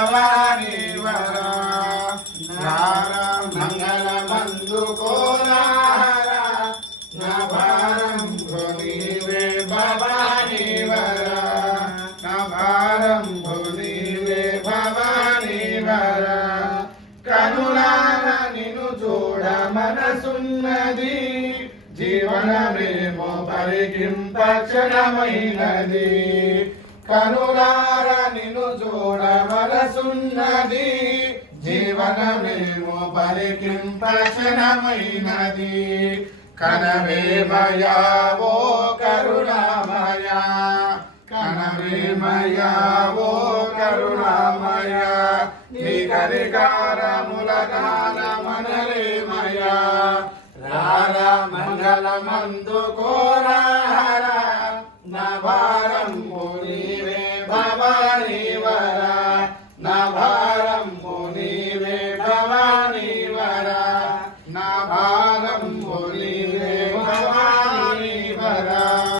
భవానీ వర నార మంగళమందు కోరార నా భారం భునివే భవానీ వర నా భారం భునివే భవానీ వర కనులార నిన్ను చూడ మనసున్నది జీవనమేమో పరికింపక్షణమైనది కనులార నిన్ను చూడ మనసున్నది జీవనమేమో పరికింపక్షణమైనది కనవేమయా ఓ కరుణామయా కనవేమయా ఓ కరుణామయా నీ కరికారముల గాన మనలేమయా రారా మంగళమందు కోరారా నా భారం నీవే భవానీ వరా